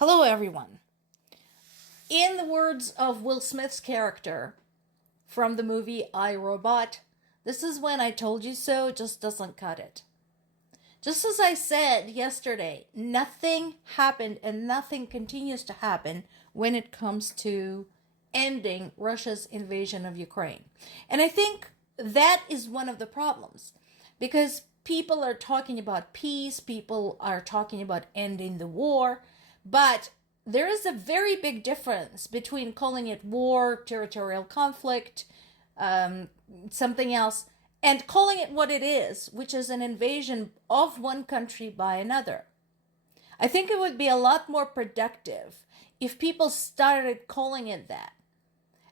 Hello, everyone. In the words of Will Smith's character from the movie I, Robot, this is when I told you so just doesn't cut it. Just as I said yesterday, nothing happened and nothing continues to happen when it comes to ending Russia's invasion of Ukraine. And I think that is one of the problems because people are talking about peace, people are talking about ending the war, but there is a very big difference between calling it war, territorial conflict, something else, and calling it what it is, which is an invasion of one country by another. I think it would be a lot more productive if people started calling it that,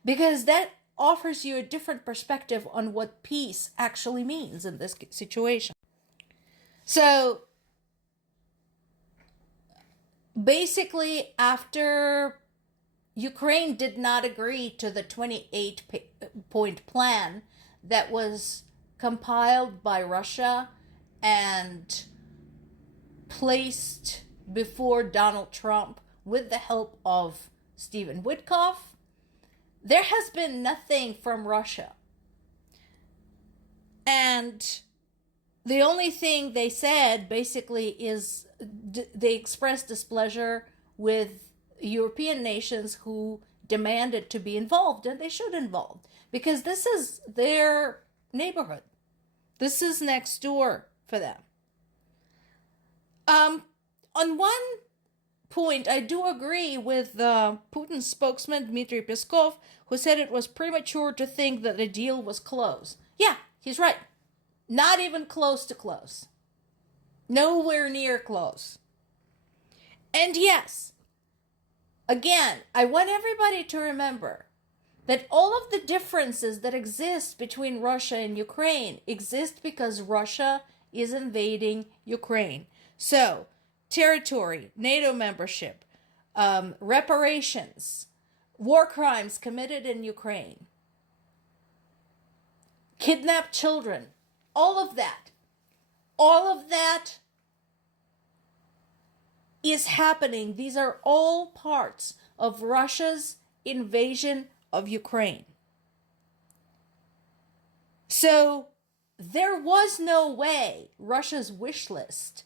because that offers you a different perspective on what peace actually means in this situation. So, basically, after Ukraine did not agree to the 28-point plan that was compiled by Russia and placed before Donald Trump with the help of Stephen Witkoff, there has been nothing from Russia. And the only thing they said basically is they expressed displeasure with European nations who demanded to be involved, and they should involve because this is their neighborhood. This is next door for them. On one point, I do agree with Putin's spokesman, Dmitry Peskov, who said it was premature to think that the deal was close. Yeah, he's right. Not even close to close. Nowhere near close. And yes, again, I want everybody to remember that all of the differences that exist between Russia and Ukraine exist because Russia is invading Ukraine. So, territory, NATO membership, reparations, war crimes committed in Ukraine, kidnapped children, all of that is happening. These are all parts of Russia's invasion of Ukraine. So there was no way Russia's wish list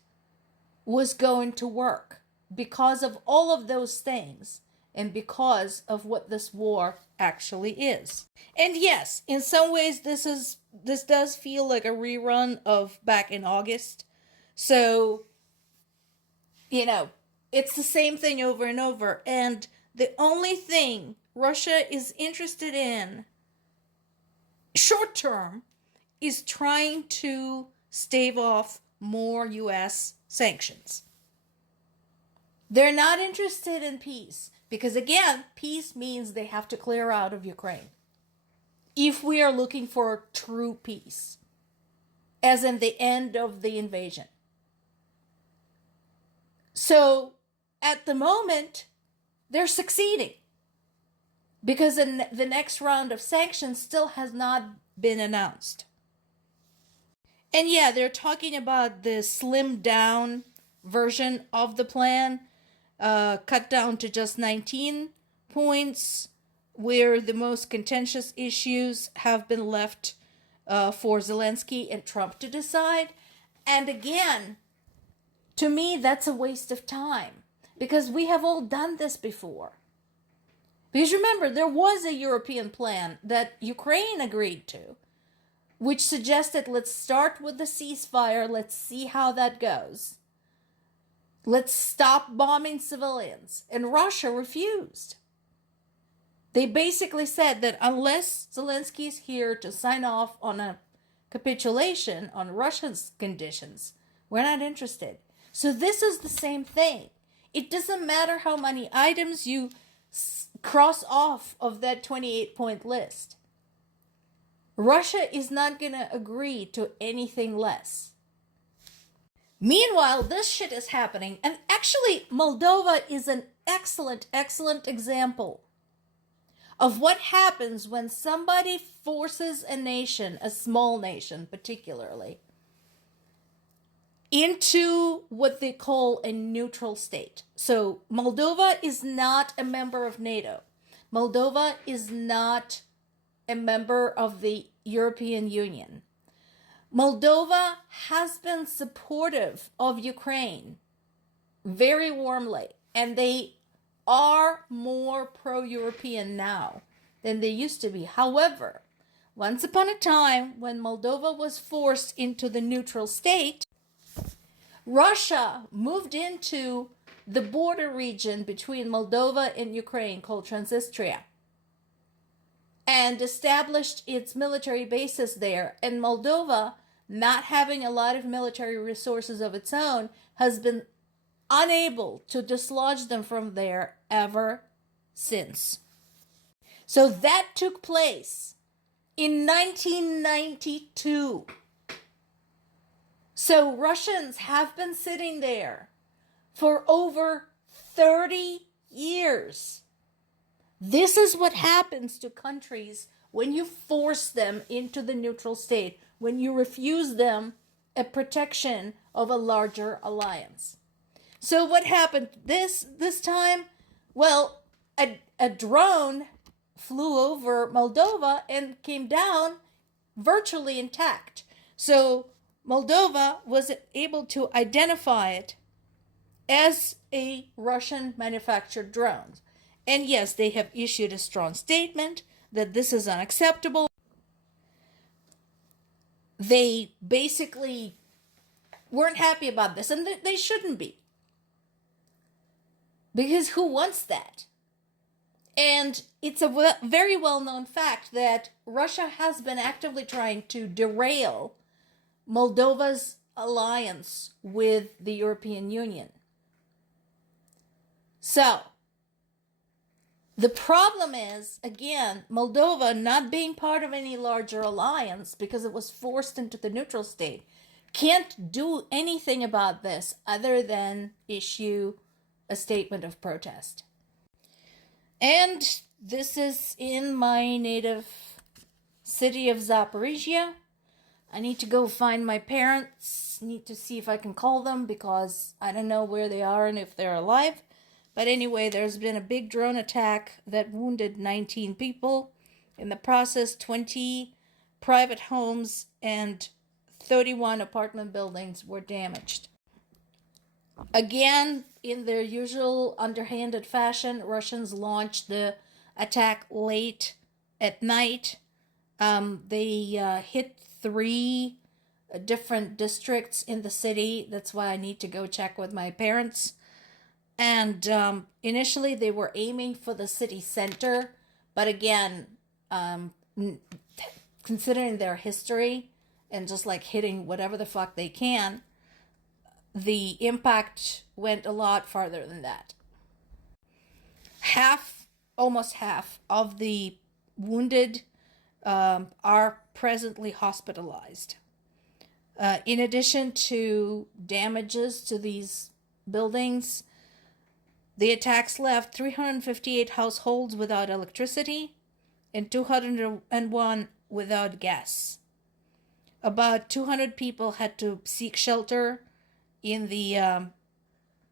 was going to work because of all of those things and because of what this war actually is. And yes, in some ways this does feel like a rerun of back in August. So, it's the same thing over and over. And the only thing Russia is interested in short term is trying to stave off more US sanctions. They're not interested in peace because, again, peace means they have to clear out of Ukraine. If we are looking for true peace, as in the end of the invasion. So, at the moment, they're succeeding because the next round of sanctions still has not been announced. And yeah, they're talking about the slimmed down version of the plan, cut down to just 19 points, where the most contentious issues have been left for Zelensky and Trump to decide. And again, to me, that's a waste of time because we have all done this before. Because remember, there was a European plan that Ukraine agreed to, which suggested let's start with the ceasefire, let's see how that goes. Let's stop bombing civilians. And Russia refused. They basically said that unless Zelensky is here to sign off on a capitulation on Russia's conditions, we're not interested. So this is the same thing. It doesn't matter how many items you cross off of that 28-point list. Russia is not going to agree to anything less. Meanwhile, this shit is happening. And actually, Moldova is an excellent example of what happens when somebody forces a nation, a small nation particularly, into what they call a neutral state. So Moldova is not a member of NATO. Moldova is not a member of the European Union. Moldova has been supportive of Ukraine very warmly, and they are more pro-European now than they used to be. However, once upon a time, when Moldova was forced into the neutral state, Russia moved into the border region between Moldova and Ukraine called Transnistria and established its military bases there. And Moldova, not having a lot of military resources of its own, has been unable to dislodge them from there ever since. So that took place in 1992. So Russians have been sitting there for over 30 years. This is what happens to countries when you force them into the neutral state, when you refuse them a protection of a larger alliance. So what happened this time? Well, a drone flew over Moldova and came down virtually intact. So Moldova was able to identify it as a Russian manufactured drone. And yes, they have issued a strong statement that this is unacceptable. They basically weren't happy about this, and they shouldn't be. Because who wants that? And it's a very well-known fact that Russia has been actively trying to derail Moldova's alliance with the European Union. So, the problem is, again, Moldova not being part of any larger alliance because it was forced into the neutral state, can't do anything about this other than issue a statement of protest. And this is in my native city of Zaporizhia. I need to go find my parents, need to see if I can call them because I don't know where they are and if they're alive. But anyway, there's been a big drone attack that wounded 19 people. In the process, 20 private homes and 31 apartment buildings were damaged. Again, in their usual underhanded fashion, Russians launched the attack late at night. They hit 3 different districts in the city. That's why I need to go check with my parents. And initially they were aiming for the city center. But again, considering their history and just like hitting whatever the fuck they can, the impact went a lot farther than that. Almost half of the wounded are presently hospitalized. In addition to damages to these buildings, the attacks left 358 households without electricity and 201 without gas. About 200 people had to seek shelter in the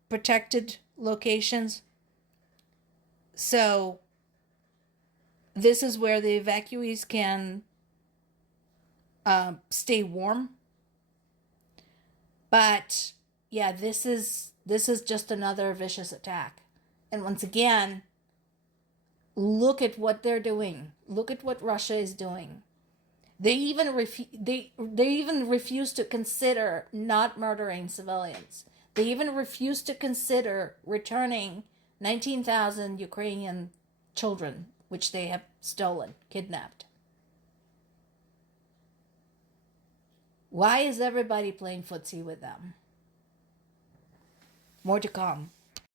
protected locations. So this is where the evacuees can stay warm. But yeah, this is just another vicious attack. And once again, look at what they're doing. Look at what Russia is doing. They even refuse to consider not murdering civilians. They even refuse to consider returning 19,000 Ukrainian children, which they have stolen, kidnapped. Why is everybody playing footsie with them? More to come.